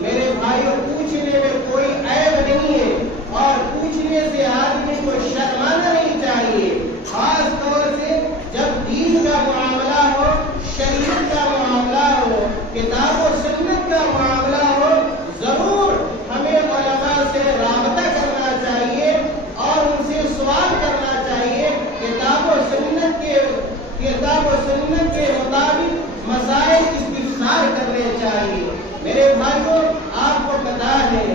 میرے بھائیوں کتاب و سنت کا معاملہ ہو، ضرور ہمیں علماء سے رابطہ کرنا چاہیے اور ان سے سوال کرنا چاہیے۔ کتاب و سنت کے مطابق مسائل استفسار کرنے چاہیے۔ میرے بھائیوں، آپ کو پتا ہے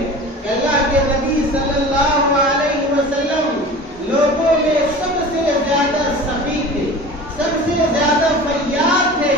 کہ اللہ کے نبی صلی اللہ علیہ وسلم لوگوں میں سب سے زیادہ سخی تھے، سب سے زیادہ فیاض تھے۔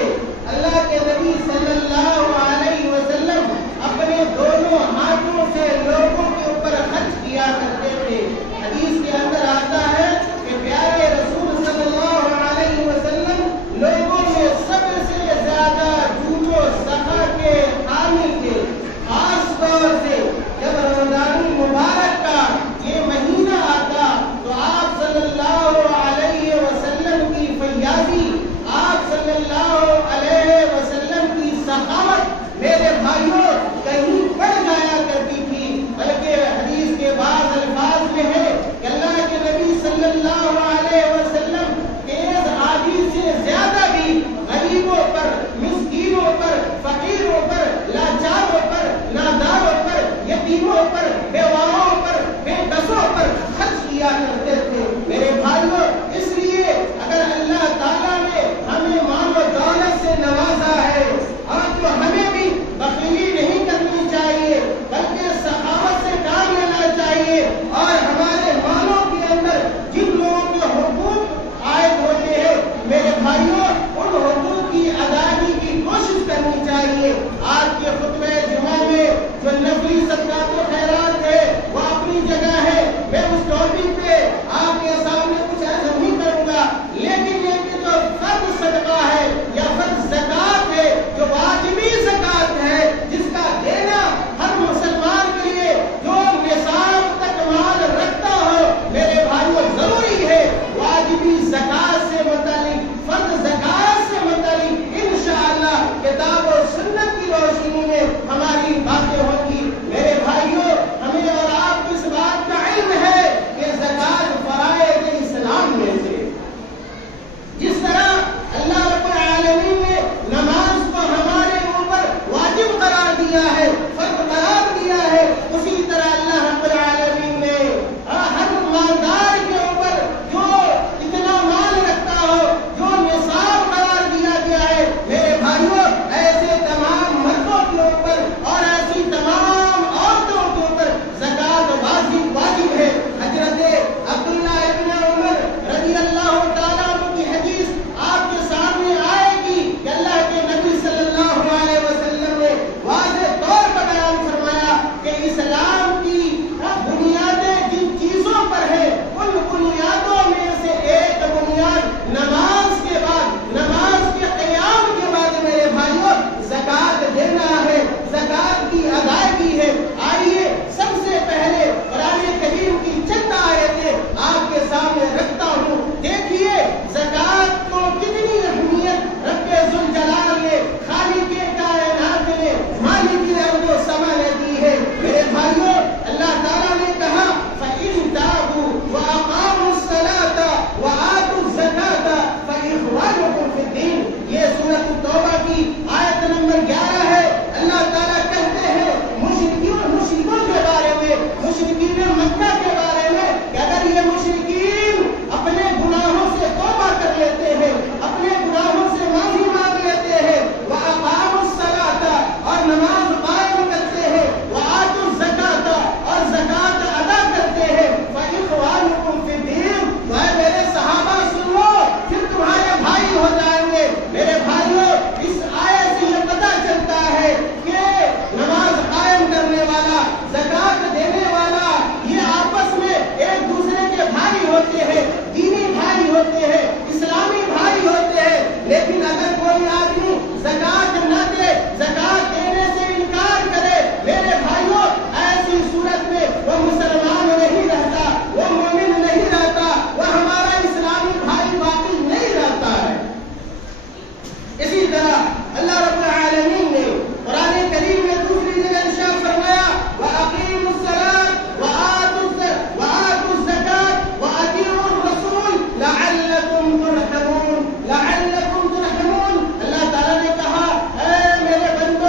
اللہ کے نبی صلی اللہ علیہ وسلم اپنے دونوں ہاتھوں سے لوگوں کے اوپر خرچ کیا کرتے تھے۔ حدیث کے اندر آتا ہے کہ پیارے رسول صلی اللہ علیہ وسلم لوگوں میں سب سے زیادہ جود و سخا کے حامی تھے۔ خاص طور سے جب رمضان مبارک کا یہ مہینہ آتا تو آپ صلی اللہ علیہ وسلم کی فیاضی، آپ صلی اللہ علیہ وسلم کی سخاوت میرے بھائیوں کہیں بڑھ جایا کرتی تھی۔ بلکہ حدیث کے بعض الفاظ میں ہے کہ اللہ کے نبی صلی اللہ علیہ وسلم تیز آبی سے زیادہ بھی غریبوں پر، مسکینوں پر، فقیروں پر، لاچاروں پر، ناداروں پر، یتیموں پر، بیواؤں پر، بے کسوں پر خرچ کیا کرتے تھے۔ میرے بھائیوں، اس لیے اگر اللہ تعالیٰ نے ہمیں مال و دولت سے نوازا ہے تو ہمیں بھی بخیلی نہیں کرنی چاہیے، بلکہ سخاوت سے کام لینا چاہیے اور ہمارے مالوں کے اندر جن لوگوں کے حقوق عائد ہوتے ہیں میرے بھائیوں، ان حقوق کی ادائیگی کی کوشش کرنی چاہیے۔ آج کے خطبہ جمعہ میں جو نفلی صدقات و خیرات ہے وہ اپنی جگہ ہے، میں اس ٹاپک پہ آپ کے سامنے کچھ عرض نہیں کروں گا، لیکن یہ کہ جو فرض صدقہ ہے یا فرض زکات ہے، جو واجبی زکات ہے، جس کا دینا ہر مسلمان کے لیے جو نصاب تک مال رکھتا ہو، میرے بھائیوں ضروری ہے واجبی زکات سے متعلق، فرض زکات سے متعلق انشاءاللہ کتاب و سنت کی روشنی میں ہماری باتیں ہوں گی۔ میرے بھائیوں، ہمیں اور آپ کو اس بات کا علم ہے کہ زکات فرائض اسلام میں سے، جس طرح اللہ رب العالمین نے نماز کو ہمارے اوپر واجب قرار دیا ہے، فرض قرار دیا ہے، اسی طرح اللہ رب العالمین نے ہر مالدار کے اوپر جو اتنا مال رکھتا ہو، جو نصاب قرار دیا گیا ہے، میرے بھائیوں ایسے تمام مردوں کے اوپر اور ایسی تمام عورتوں کے اوپر زکات واجب ہے۔ حضرت عبداللہ ابن عمر رضی اللہ تعالیٰ عنہ کی حدیث آپ کے سامنے آئے گی کہ اللہ کے نبی صلی اللہ علیہ وسلم نے واضح طور پر بیان فرمایا کہ اسلام کی بنیادیں جن چیزوں پر ہیں ان بنیادوں میں سے ایک بنیاد نماز کے بعد، نماز کے قیام کے بعد میرے بھائیوں زکات دینا ہے، زکات کی ادائیگی ہے۔ آئیے سب سے پہلے قرآن کریم کی چند آیتیں آپ کے سامنے رکھتا ہوں۔ دیکھیے زکات کو کتنی اہمیت رب ذوالجلال نے، خالق کائنات نے، مالک ارض و سما نے دی ہے۔ میرے بھائیوں، اللہ تعالیٰ نے کہا فَإِن تَابُوا وَأَقَامُوا الصَّلَاةَ وَآتُوا الزَّكَاةَ فَإِخْوَانُكُمْ فِي الدِّينِ، یہ سورۃ التوبہ کی آیت نمبر 11 ہے۔ اللہ تعالیٰ کہتے ہیں مشرکوں کے بارے میں، مشرکین مکہ کے بارے میں کہ اگر یہ مشرکین اپنے گناہوں سے توبہ کر لیتے ہیں، اپنے گناہوں سے معافی مانگ لیتے ہیں، وَأَقَامُوا الصَّلَاةَ اور نماز قائم کرتے ہیں، وَآتُوا الزَّكَاةَ اور زکات ادا کرتے ہیں، فَإِخْوَانُكُمْ فِي الدِّينِ، تو اے میرے صحابہ سن لو، پھر تمہارے بھائی ہو جائیں گے۔ میرے بھائیوں، اس آیت سے یہ پتہ چلتا ہے کہ نماز قائم کرنے والا، زکات دینے والا، یہ آپس میں ایک دوسرے کے بھائی ہوتے ہیں، دینی بھائی ہوتے ہیں، اسلامی بھائی ہوتے ہیں۔ لیکن اگر کوئی آدمی زکات نہ دے، زکات دینے سے انکار کرے، میرے بھائیوں ایسی صورت میں وہ مسلمان نہیں رہتا، وہ مومن نہیں رہتا، وہ ہمارا اسلامی بھائی باقی نہیں رہتا ہے۔ اسی طرح اللہ رب العالمین نے قرآن کریم میں دوسری جگہ ارشاد فرمایا وَأَقِیمُوا الصَّلَاةَ وَآتُوا الزَّکَاةَ وَأَطِیعُوا الرَّسُولَ لَعَلَّکُمْ تُرْحَمُونَ، لَعَلَّکُمْ تُرْحَمُونَ۔ اللہ تعالیٰ نے کہا اے میرے بندوں،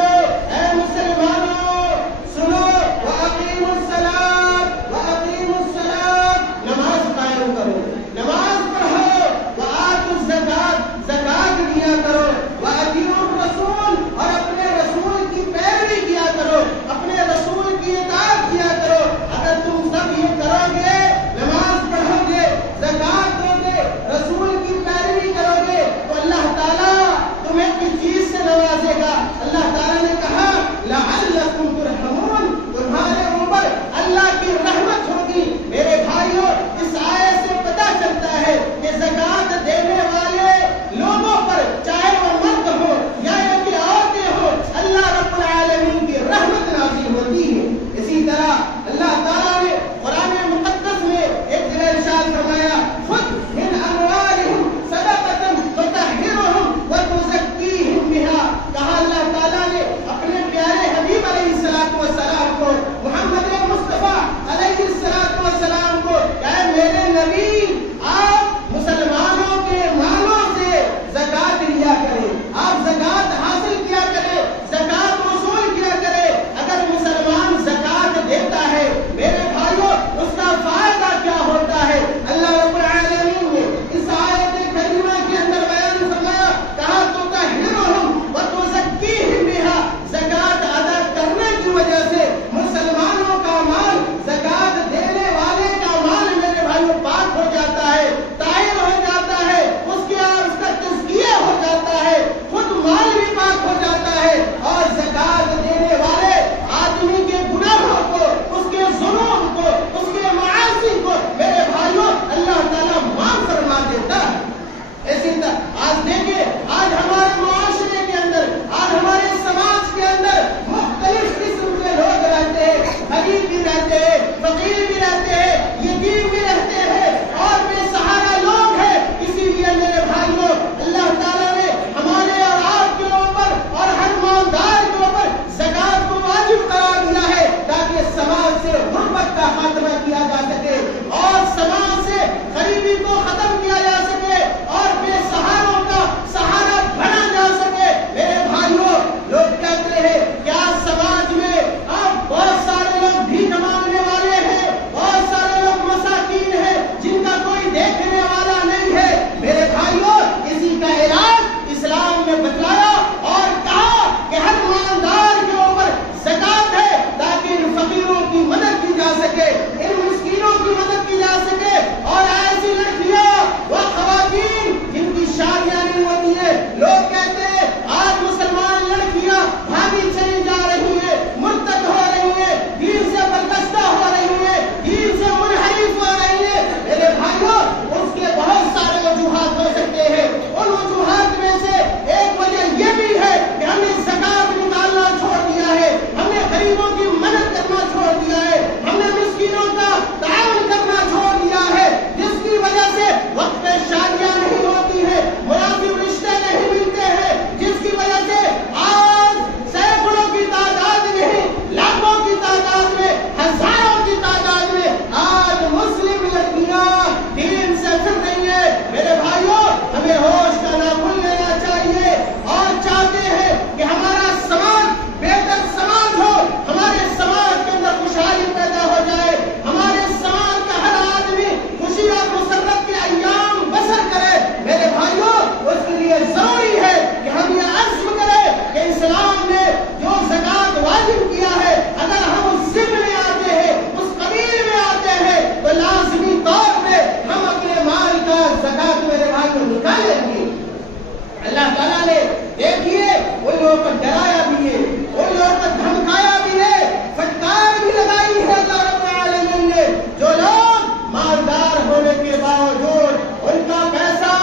لوگوں کو ڈرایا بھی ہے، ان لوگوں کو دھمکایا بھی ہے، فٹکار بھی لگائی ہے اللہ رب العالمین نے۔ جو لوگ مالدار ہونے کے باوجود ان کا پیسہ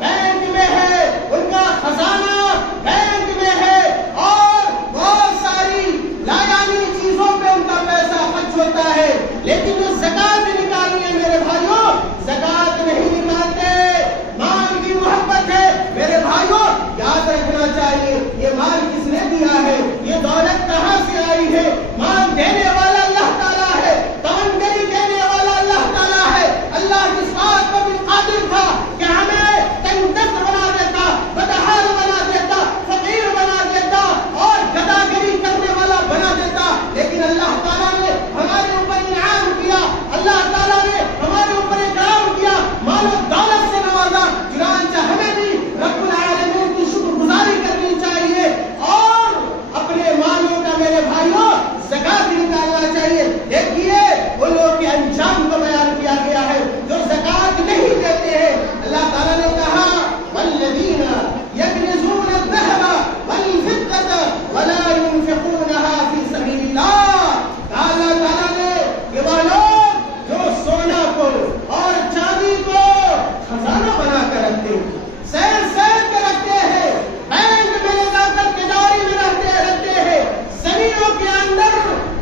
بینک میں ہے، ان کا خزانہ بینک میں ہے اور بہت ساری لایانی چیزوں پہ ان کا پیسہ خرچ ہوتا ہے، لیکن جو زکات نکالنی ہے میرے بھائیوں، زکات نہیں نکالتے۔ مال کی محبت ہے میرے بھائیوں، یاد رکھنا چاہیے یہ مال کس نے دیا ہے، یہ دولت کہاں سے آئی ہے۔ مال دینے والا اللہ تعالیٰ ہے، تمنگری دینے والا اللہ تعالیٰ ہے۔ اللہ جس بات پر بھی قادر تھا کہ ہمیں تنگ دست بنا دیتا، بدحال بنا دیتا، فقیر بنا دیتا اور گداگری کرنے والا بنا دیتا، لیکن اللہ تعالیٰ نے ہمارے اوپر انعام کیا، اللہ تعالیٰ نے ہمارے اوپر اکرام کیا، مال و دولت سے نوازا۔ چنانچہ ہمیں بھی رب العالمین کی شکر گزاری کرنی چاہیے اور اپنے مالوں کا میرے بھائیوں زکات نکالنا چاہیے۔ دیکھیے ان لوگوں کے انجام کو بیان کیا گیا ہے جو زکات نہیں دیتے ہیں۔ اللہ تعالیٰ نے کہا والذین یکنزون الذهب والفضة ولا ينفقونها في سبیل اللہ۔ اللہ تعالیٰ نے کہ وہ لوگ جو سونا کو اور چاندی کو خزانہ بنا کر رکھتے ہیں، سیر کے رکھتے ہیں، بینک میں لگا کر تجاری میں رکھتے ہیں، زمینوں کے اندر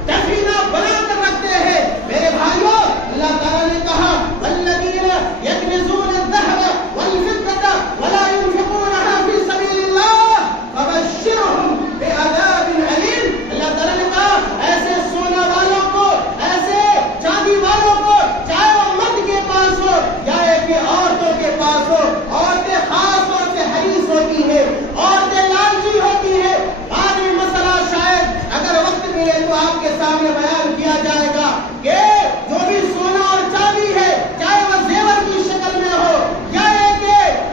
دفینہ بنا کر رکھتے ہیں، میرے بھائیوں اللہ تعالیٰ نے کہا والذین یکنزون الذهب والفضة ولا ينفقونها في سبیل اللہ فبشرهم بعذاب علیم۔ اللہ تعالیٰ نے کہا ایسے سونا والوں کو، ایسے چاندی والوں کو، چاہے وہ مرد کے پاس ہو یا ایک عورتوں کے پاس ہو، عورتیں خاص طور سے حریص ہوتی ہیں، عورتیں لالچی ہوتی ہیں۔ بعد میں مسئلہ شاید اگر وقت ملے تو آپ کے سامنے بیان کیا جائے گا کہ جو بھی سونا اور چاندی ہے، چاہے وہ زیور کی شکل میں ہو یا ایک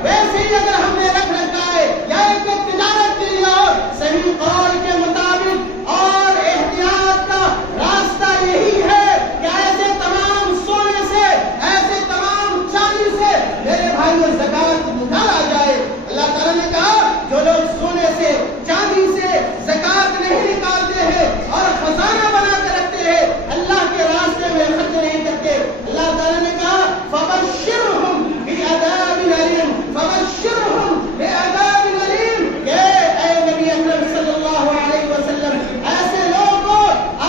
ویسے ہی اگر ہم نے رکھ رکھا ہے یا ایک تجارت کے لیے ہو، صحیح قول کے مطابق اور احتیاط کا راستہ یہی ہے کہ ایسے تمام سونے سے، ایسے تمام چاندی سے میرے بھائیوں زکات نکالا جائے۔ اللہ تعالیٰ نے کہا جو لوگ سونے سے، چاندی سے زکات نہیں نکالتے ہیں اور خزانہ بنا کر رکھتے ہیں، اللہ کے راستے میں خرچ نہیں کرتے، اللہ تعالیٰ نے کہا فبشرهم بعذاب علیم، فبشرهم بعذاب علیم، کہ اے نبی اکرم صلی اللہ علیہ وسلم ایسے لوگوں کو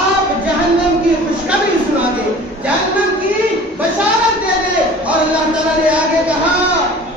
آپ جہنم کی خوشخبری سنا دیں، جہنم کی بشارت دے دیں۔ اور اللہ تعالیٰ نے آگے کہا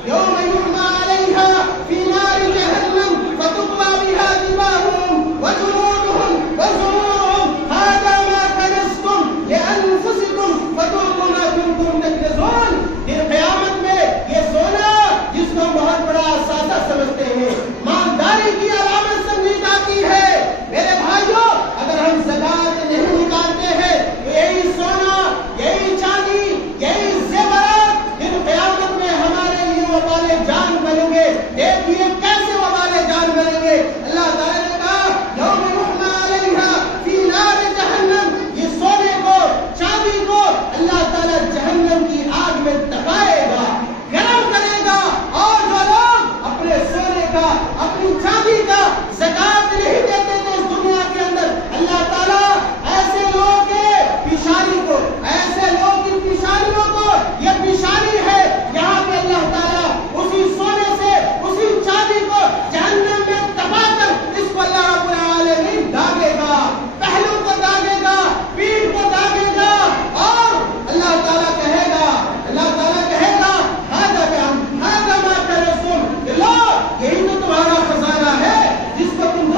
یوم یحمى علیہا فی نار جہنم فتقوی بها جباہهم وجنوبهم وظہورهم ھذا ما کنزتم لانفسکم فذوقوا ما کنتم تکنزون۔ پھر قیامت میں یہ سونا جس کو بہت بڑا اثاثہ سمجھتے ہیں، مالداری کی علامت سمجھی جاتی ہے، میرے بھائیوں اگر ہم زکات نہیں نکالتے ہیں تو یہی سونا، یہی چاندی، یہی زیورات پھر قیامت میں ہمارے لیے وبال جان بنیں گے۔ دیکھیے کیسے وبال جان بنیں گے۔ اللہ تعالیٰ نے کہا یوم یحمى علیہا فی نار جہنم، یہ سونے کو، چاندی کو اللہ تعالیٰ جہنم کی آگ میں تپائے گا، گرم کرے گا، اور جو لوگ اپنے سونے کا، اپنی چاندی کا زکات نہیں دیتے تھے اس دنیا کے اندر، اللہ تعالیٰ ایسے لوگوں کے پیشانی کو، ایسے لوگوں کی پیشانیوں کو، یہ پیشانی ہے یہاں پہ اللہ تعالیٰ اسی سونے سے، اسی چاندی کو جہنم میں تپا کر اس کو اللہ رب العالمین داغے گا، پہلو کو داغے گا، پیٹھ کو داغے گا، اور اللہ تعالیٰ کہے گا ھذا ما کنزتم، لو یہی تو تمہارا خزانہ ہے جس کو تم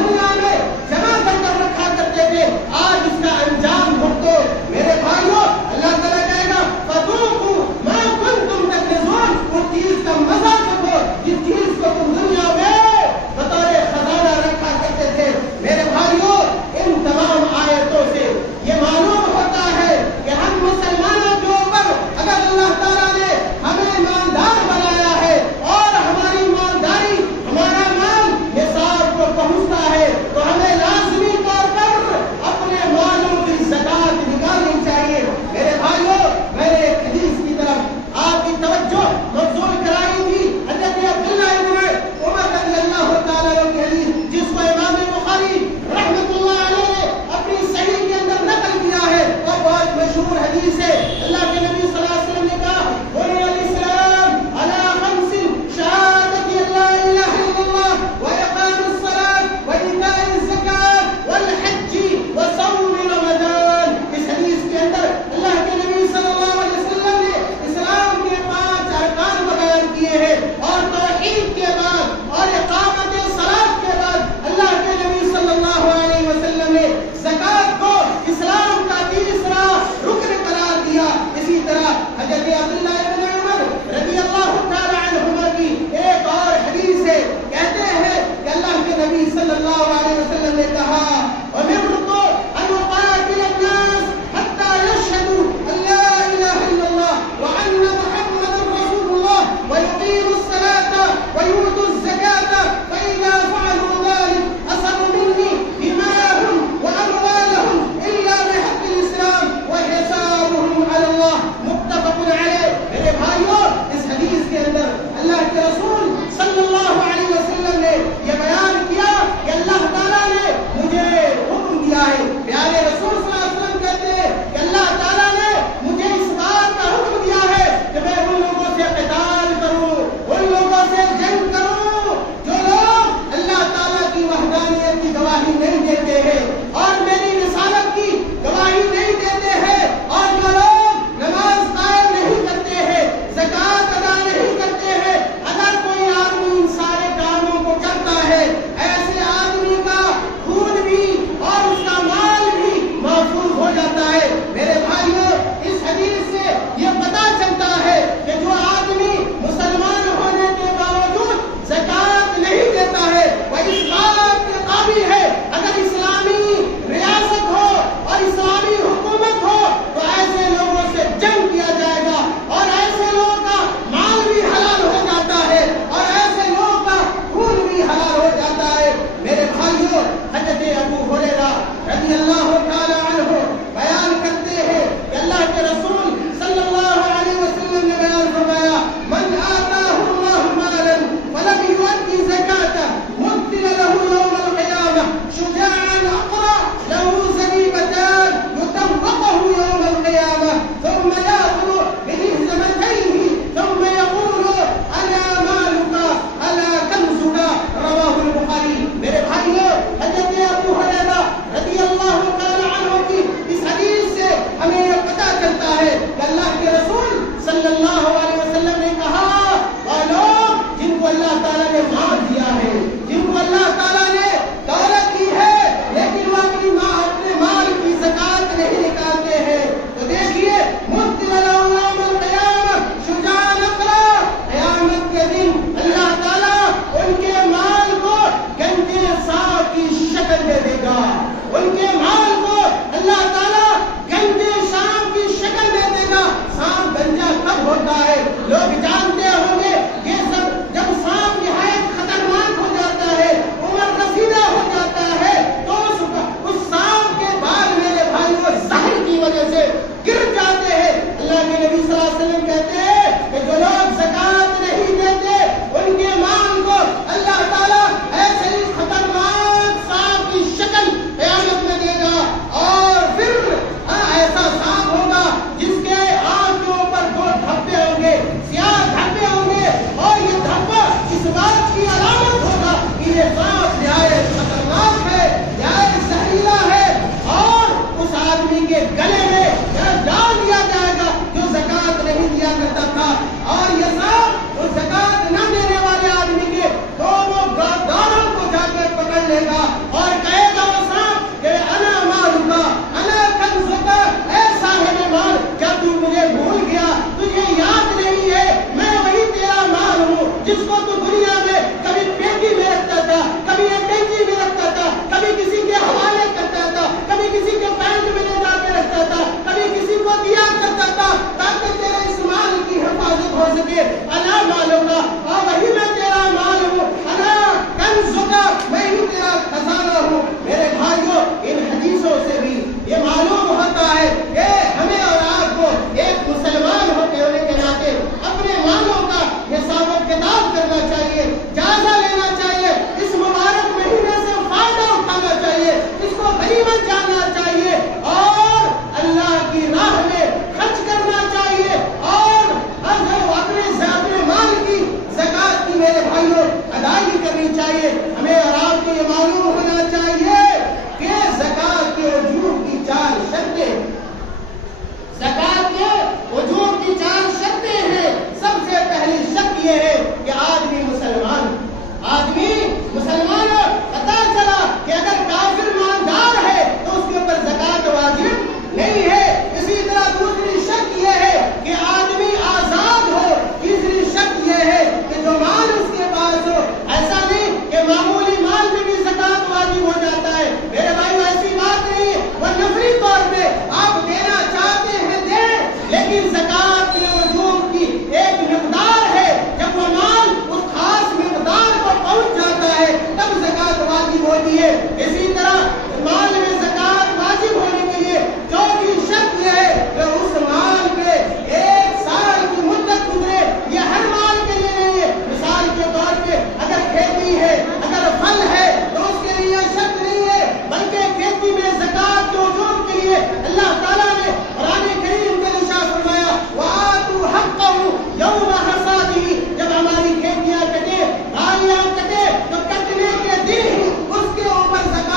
رضی اللہ تعالی عنہ بیان کرتے ہیں کہ اللہ کے رسول صلی اللہ علیہ وسلم نے بیان فرمایا من آتاہ اللہ مالا فلم یؤدی زکاتہ مثل له یوم القیامہ شجاعا اقرا له زبیبتان یطوقه یوم القیامہ ثم یاخذ بمهزمتیہ ثم یقول الا مالک الا کنزک رواہ البخاری. میرے بھائیو، حضرت ابو ہریرہ رضی اللہ تعالی عنہ کی اس حدیث سے ہمیں یہ پتہ چلتا ہے کہ اللہ کے رسول صلی اللہ علیہ وسلم نے کہا وہ لوگ جن کو اللہ تعالیٰ نے مال دیا ہے، جن کو اللہ تعالیٰ نے دولت دی ہے، لیکن وہ اپنے مال کی زکات نہیں نکالتے ہیں، تو دیکھیے مثل له یوم القیامہ شجاعا اقرا، قیامت کے دن اللہ تعالیٰ ان کے مال کو گنجے سانپ کی شکل دے دے گا. ان کے مال کو اللہ تعالیٰ گنجے سانپ کی شکل دے دے گا. سانپ گنجا کب ہوتا ہے؟ لوگ جانتے ہوں گے یہ سب جب سانپ نہایت خطرناک ہو جاتا ہے، عمر رسیدہ ہو جاتا ہے، تو اس سانپ کے بال میرے بھائیوں زہر کی وجہ سے گر جاتے ہیں. اللہ کے نبی صلی اللہ علیہ وسلم کہتے ہیں کہ جو لوگ زکات نہیں دیتے ان کے مال کو اللہ تعالیٰ ایسے ہی خطرناک سانپ کی شکل قیامت میں دے گا، اور پھر ایسا سانپ ہوگا جس کے آنکھ کے اوپر دو دھبے ہوں گے، سیاہ دھبے ہوں گے، اور یہ دھبا اس بات کی علامت ہوگا کہ یہ سانپ نہایت خطرناک ہے، نہایت زہریلا ہے، اور اس آدمی کے گلے میں ڈال دیا جائے گا جو زکات نہیں دیا کرتا تھا. اور یہ سانپ اس زکات نہ دینے والے آدمی کے دونوں دانوں کو جا کے پکڑ لے گا اور کہے گا وہ سانپ کہ انا مالک انا کنزک، اے صاحب مال، کیا تو مجھے بھول گیا؟ تجھے یاد نہیں ہے میں وہی تیرا مال ہوں جس کو تو دنیا میں کبھی پیٹی میں رکھتا تھا، کبھی اٹینچی میں رکھتا تھا، کبھی کسی کے حوالے کرتا تھا، کبھی کسی کے پینٹ میں لے جا کے رکھتا تھا، کبھی کسی کو دیا کرتا تھا تاکہ تیرے اس مال کی حفاظت ہو سکے. انا مالک، اور وہی میں تیرا مال ہوں، انا کنزک، میں ہی تیرا خزانہ ہوں. میرے بھائیوں، ان حدیثوں سے بھی یہ معلوم ہوتا ہے کہ ہمیں اور آپ کو ایک مسلمان ہونے کے ناطے اپنے مالوں کا حساب و کتاب کرنا چاہیے، جائزہ لینا چاہیے، اس مبارک مہینے سے فائدہ اٹھانا چاہیے، اس کو غنیمت جاننا چاہیے، اور اللہ کی راہ میں خرچ کرنا چاہیے، اور اپنے مال کی زکات کی میرے بھائیوں ادائیگی کرنی چاہیے. ہمیں اور آپ کو یہ معلوم ہونا چاہیے کہ زکات کے وجوب کی 4 شرطیں، زکات کے وجوب کی 4 شرطیں ہیں. سب سے پہلی شرط یہ ہے کہ آدمی مسلمان پتا چلا کہ اگر کافر مالدار ہے تو اس کے اوپر زکات واجب نہیں ہے. اسی طرح دوسری شرط یہ ہے کہ آدمی آزاد ہو. تیسری شرط یہ ہے کہ جو مال اس کے پاس ہو، ایسا نہیں کہ معمولی مال میں بھی زکات واجب ہو جاتا ہے. میرے بھائی ایسی بات نہیں ہے، وہ نفری طور پہ آپ دینا چاہتے ہیں دیں، لیکن زکات کے وجوب کی ایک مقدار ہے. جب وہ مال اس خاص مقدار کو پہنچ جاتا ہے تب زکات واجب ہوتی ہے. اسی طرح مال میں زکات واجب ہونے کے لیے چوتھی شرط یہ ہے کہ اس مال پہ 1 سال کی مدت گزرے. یہ ہر مال کے لیے نہیں ہے. مثال کے طور پہ اگر کھیتی ہے، اگر پھل ہے، تو اس کے لیے شرط نہیں ہے، بلکہ کھیتی میں زکات کے وجوب کے لیے اللہ تعالیٰ نے قرآن کریم میں ارشاد فرمایا وَآتُوا حَقَّهُ يَوْمَ حَصَادِهِ. جب ہماری کھیتیاں کٹے، بالیاں کٹے، تو کٹنے کے دن ہی اس کے اوپر زکات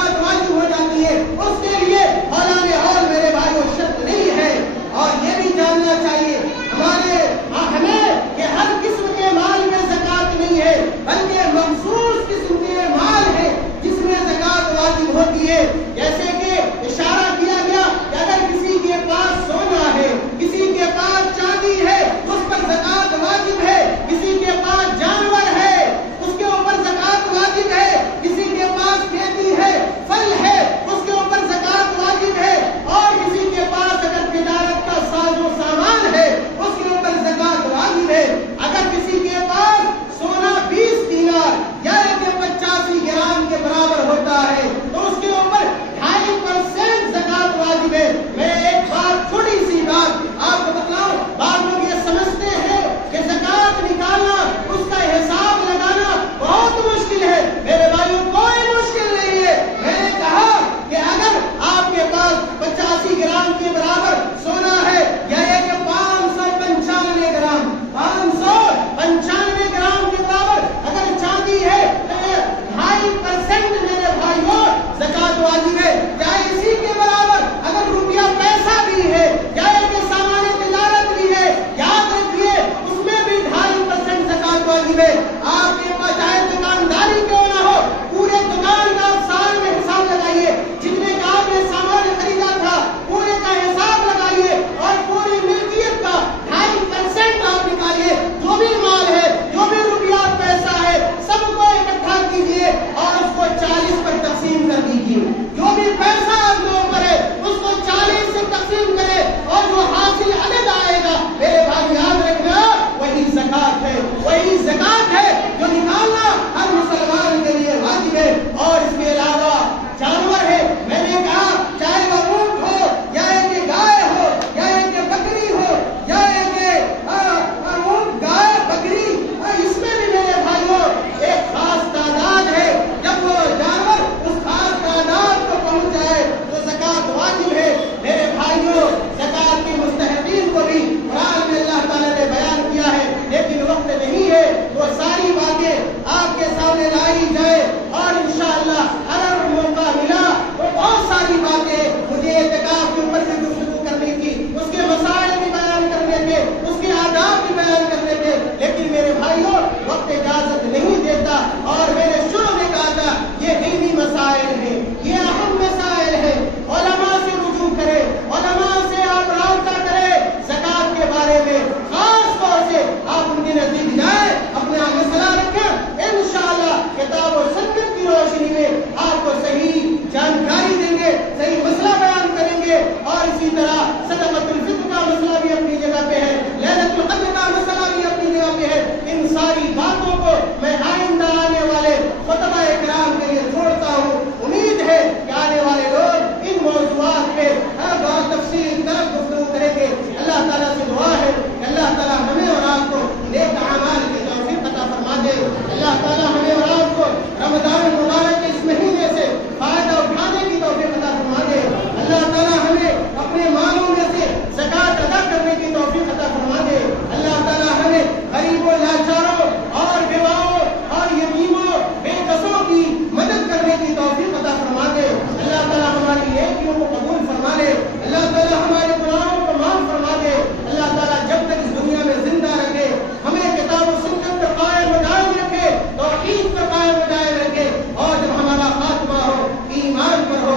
کو قبول فرما لے. اللہ تعالیٰ ہمارے گناہوں کو معاف فرما دے. اللہ تعالیٰ جب تک اس دنیا میں زندہ رکھے ہمیں کتاب و سنت پر قائم و دائم رکھے, توحید پر قائم و دائم رکھے, اور جب ہمارا خاتمہ ہو ایمان پر ہو,